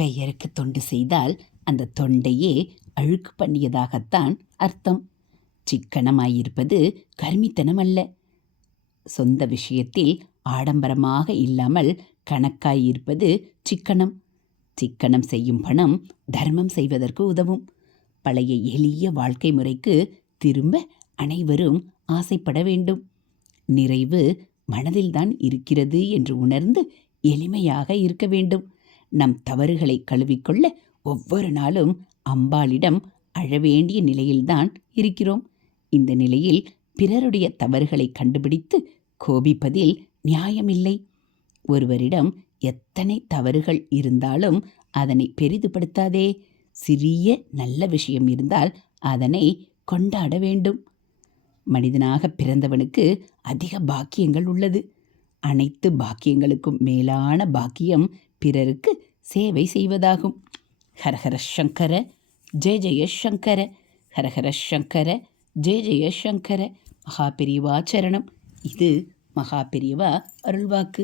பெயருக்கு தொண்டு செய்தால் அந்த தொண்டையே அழுக்கு பண்ணியதாகத்தான் அர்த்தம். சிக்கனமாயிருப்பது கருமித்தனம் அல்ல. சொந்த விஷயத்தில் ஆடம்பரமாக இல்லாமல் கணக்காயிருப்பது சிக்கனம். சிக்கனம் செய்யும் பணம் தர்மம் செய்வதற்கு உதவும். பழைய எளிய வாழ்க்கை முறைக்கு திரும்ப அனைவரும் ஆசைப்பட வேண்டும். நிறைவு மனதில்தான் இருக்கிறது என்று உணர்ந்து எளிமையாக இருக்க வேண்டும். நம் தவறுகளை கழுவிக்கொள்ள ஒவ்வொரு நாளும் அம்பாளிடம் அழவேண்டிய நிலையில்தான் இருக்கிறோம். இந்த நிலையில் பிறருடைய தவறுகளை கண்டுபிடித்து கோபிப்பதில் நியாயமில்லை. ஒருவரிடம் எத்தனை தவறுகள் இருந்தாலும் அதனை பெரிதுபடுத்தாதே. சிறிய நல்ல விஷயம் இருந்தால் அதனை கொண்டாட வேண்டும். மனிதனாக பிறந்தவனுக்கு அதிக பாக்கியங்கள் உள்ளது. அனைத்து பாக்கியங்களுக்கும் மேலான பாக்கியம் பிறருக்கு சேவை செய்வதாகும். ஹரஹர சங்கர ஜெய ஜெய சங்கர, ஹரஹர சங்கர ஜெய ஜெய சங்கர. மகா பெரியவா சரணம். இது மகா பெரியவா அருள்வாக்கு.